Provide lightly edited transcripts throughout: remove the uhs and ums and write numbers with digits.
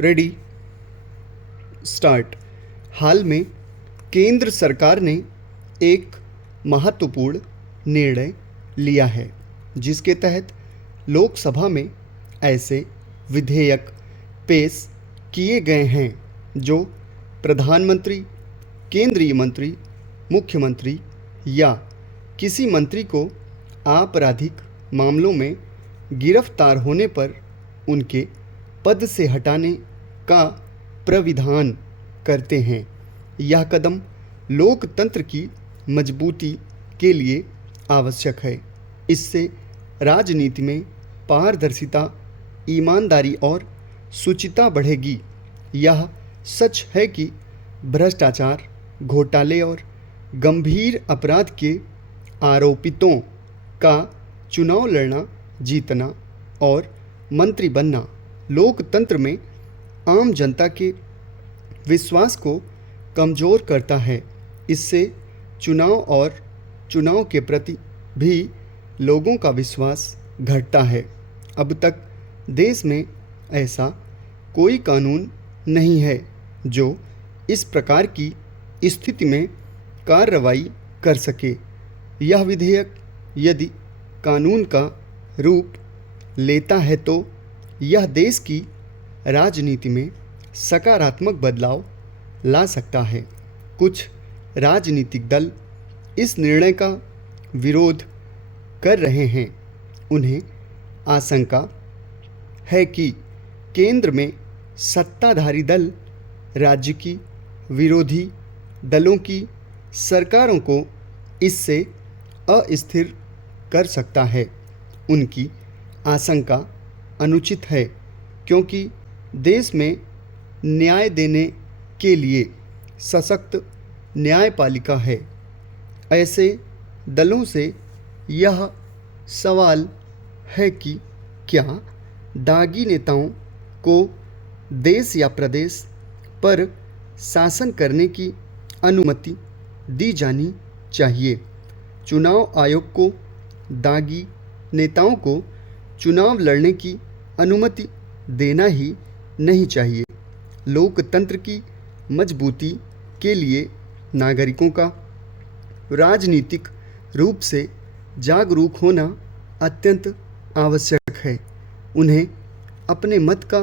Ready start. हाल में केंद्र सरकार ने एक महत्वपूर्ण निर्णय लिया है जिसके तहत लोकसभा में ऐसे विधेयक पेश किए गए हैं जो प्रधानमंत्री, केंद्रीय मंत्री, मुख्यमंत्री या किसी मंत्री को आपराधिक मामलों में गिरफ्तार होने पर उनके पद से हटाने का प्राविधान करते हैं। यह कदम लोकतंत्र की मजबूती के लिए आवश्यक है। इससे राजनीति में पारदर्शिता, ईमानदारी और शुचिता बढ़ेगी। यह सच है कि भ्रष्टाचार, घोटाले और गंभीर अपराध के आरोपितों का चुनाव लड़ना, जीतना और मंत्री बनना लोकतंत्र में आम जनता के विश्वास को कमज़ोर करता है। इससे चुनाव के प्रति भी लोगों का विश्वास घटता है। अब तक देश में ऐसा कोई कानून नहीं है जो इस प्रकार की स्थिति में कार्रवाई कर सके। यह विधेयक यदि कानून का रूप लेता है तो यह देश की राजनीति में सकारात्मक बदलाव ला सकता है। कुछ राजनीतिक दल इस निर्णय का विरोध कर रहे हैं। उन्हें आशंका है कि केंद्र में सत्ताधारी दल राज्य की विरोधी दलों की सरकारों को इससे अस्थिर कर सकता है। उनकी आशंका अनुचित है क्योंकि देश में न्याय देने के लिए सशक्त न्यायपालिका है। ऐसे दलों से यह सवाल है कि क्या दागी नेताओं को देश या प्रदेश पर शासन करने की अनुमति दी जानी चाहिए। चुनाव आयोग को दागी नेताओं को चुनाव लड़ने की अनुमति देना ही नहीं चाहिए। लोकतंत्र की मजबूती के लिए नागरिकों का राजनीतिक रूप से जागरूक होना अत्यंत आवश्यक है। उन्हें अपने मत का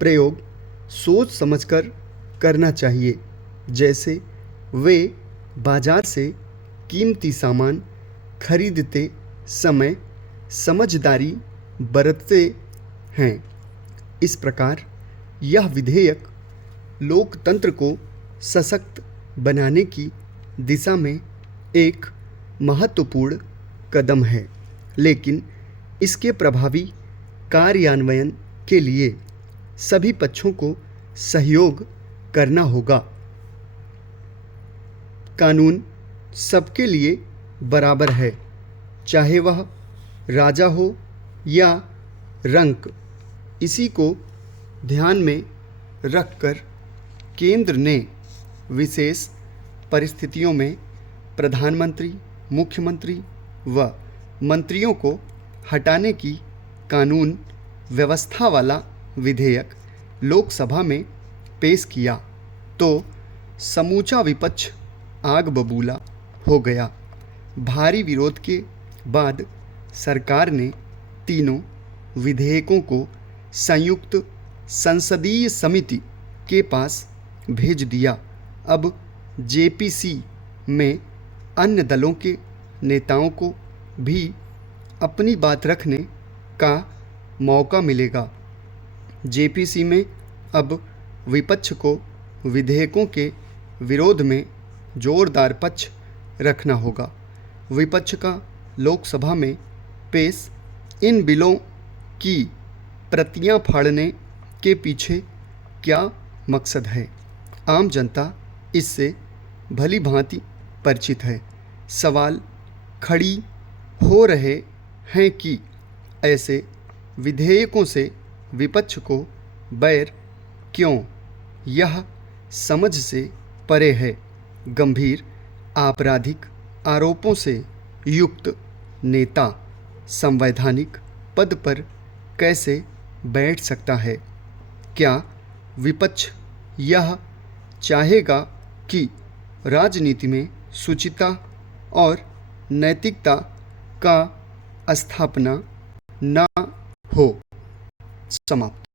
प्रयोग सोच समझकर करना चाहिए। जैसे वे बाजार से कीमती सामान खरीदते समय समझदारी बरतते हैं। इस प्रकार यह विधेयक लोकतंत्र को सशक्त बनाने की दिशा में एक महत्वपूर्ण कदम है, लेकिन इसके प्रभावी कार्यान्वयन के लिए सभी पक्षों को सहयोग करना होगा। कानून सबके लिए बराबर है, चाहे वह राजा हो या रंक। इसी को ध्यान में रखकर केंद्र ने विशेष परिस्थितियों में प्रधानमंत्री, मुख्यमंत्री व मंत्रियों को हटाने की कानून व्यवस्था वाला विधेयक लोकसभा में पेश किया तो समूचा विपक्ष आग बबूला हो गया। भारी विरोध के बाद सरकार ने तीनों विधेयकों को संयुक्त संसदीय समिति के पास भेज दिया। अब जेपीसी में अन्य दलों के नेताओं को भी अपनी बात रखने का मौका मिलेगा। जेपीसी में अब विपक्ष को विधेयकों के विरोध में जोरदार पक्ष रखना होगा। विपक्ष का लोकसभा में पेश इन बिलों की प्रतियां फाड़ने के पीछे क्या मकसद है, आम जनता इससे भली भांति परिचित है। सवाल खड़ी हो रहे हैं कि ऐसे विधेयकों से विपक्ष को बैर क्यों? यह समझ से परे है। गंभीर आपराधिक आरोपों से युक्त नेता संवैधानिक पद पर कैसे बैठ सकता है? क्या विपक्ष यह चाहेगा कि राजनीति में शुचिता और नैतिकता का स्थापना न हो। समाप्त।